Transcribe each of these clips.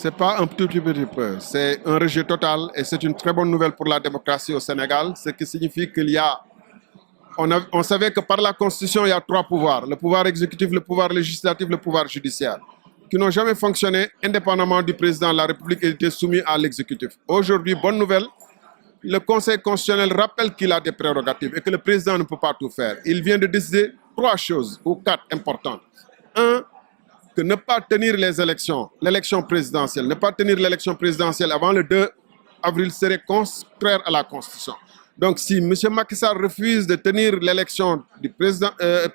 C'est pas un tout petit peu, c'est un rejet total et c'est une très bonne nouvelle pour la démocratie au Sénégal, ce qui signifie qu'il y a on savait que par la Constitution, il y a trois pouvoirs, le pouvoir exécutif, le pouvoir législatif, le pouvoir judiciaire, qui n'ont jamais fonctionné indépendamment du président de la République et étaient soumis à l'exécutif. Aujourd'hui, bonne nouvelle, le Conseil constitutionnel rappelle qu'il a des prérogatives et que le président ne peut pas tout faire. Il vient de décider trois choses, ou quatre importantes. Un, que ne pas tenir les élections, l'élection présidentielle, ne pas tenir l'élection présidentielle avant le 2 avril serait contraire à la Constitution. Donc si M. Macky Sall refuse de tenir l'élection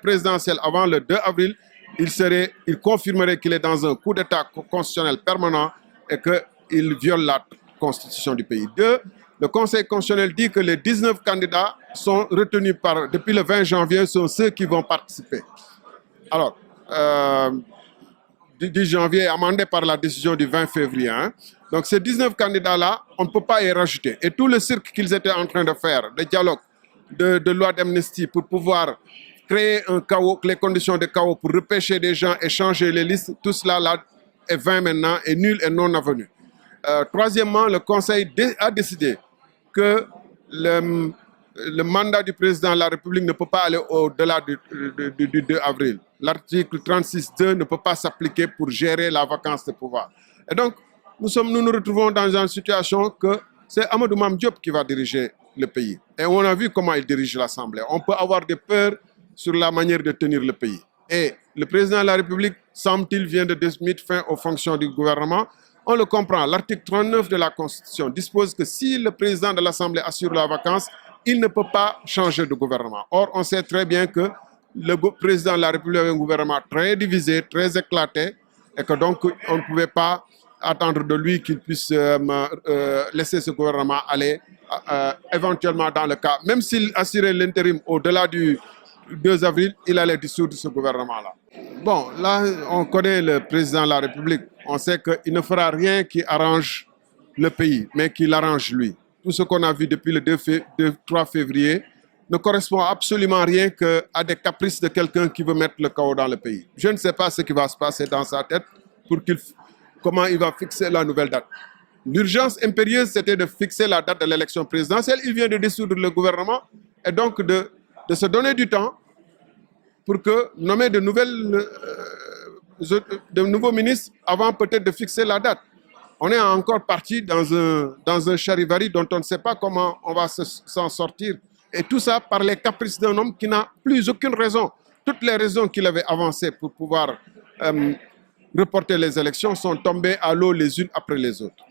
présidentielle avant le 2 avril, il confirmerait qu'il est dans un coup d'État constitutionnel permanent et qu'il viole la Constitution du pays. Deux, le Conseil constitutionnel dit que les 19 candidats sont retenus depuis le 20 janvier, sont ceux qui vont participer. Alors, 10 janvier, amendé par la décision du 20 février. Donc ces 19 candidats-là, on ne peut pas y rajouter. Et tout le cirque qu'ils étaient en train de faire, de dialogue, de loi d'amnistie pour pouvoir créer un chaos, les conditions de chaos pour repêcher des gens et changer les listes, tout cela là, est vain maintenant, est nul et non avenu. Troisièmement, le Conseil a décidé que le mandat du président de la République ne peut pas aller au-delà du 2 avril. L'article 36.2 ne peut pas s'appliquer pour gérer la vacance de pouvoir. Et donc, nous nous retrouvons dans une situation que c'est Amadou Mame Diop qui va diriger le pays. Et on a vu comment il dirige l'Assemblée. On peut avoir des peurs sur la manière de tenir le pays. Et le président de la République, semble-t-il, vient de mettre fin aux fonctions du gouvernement. On le comprend. L'article 39 de la Constitution dispose que si le président de l'Assemblée assure la vacance, il ne peut pas changer de gouvernement. Or, on sait très bien que le président de la République a un gouvernement très divisé, très éclaté, et que donc on ne pouvait pas attendre de lui qu'il puisse laisser ce gouvernement aller éventuellement dans le cas. Même s'il assurait l'intérim au-delà du 2 avril, il allait dissoudre ce gouvernement-là. Bon, là, on connaît le président de la République. On sait qu'il ne fera rien qui arrange le pays, mais qui l'arrange lui. Tout ce qu'on a vu depuis le 3 février ne correspond absolument rien qu'à des caprices de quelqu'un qui veut mettre le chaos dans le pays. Je ne sais pas ce qui va se passer dans sa tête comment il va fixer la nouvelle date. L'urgence impérieuse, c'était de fixer la date de l'élection présidentielle. Il vient de dissoudre le gouvernement et donc de se donner du temps pour nommer de nouveaux ministres avant peut-être de fixer la date. On est encore parti dans un charivari dont on ne sait pas comment on va s'en sortir. Et tout ça par les caprices d'un homme qui n'a plus aucune raison. Toutes les raisons qu'il avait avancées pour pouvoir reporter les élections sont tombées à l'eau les unes après les autres.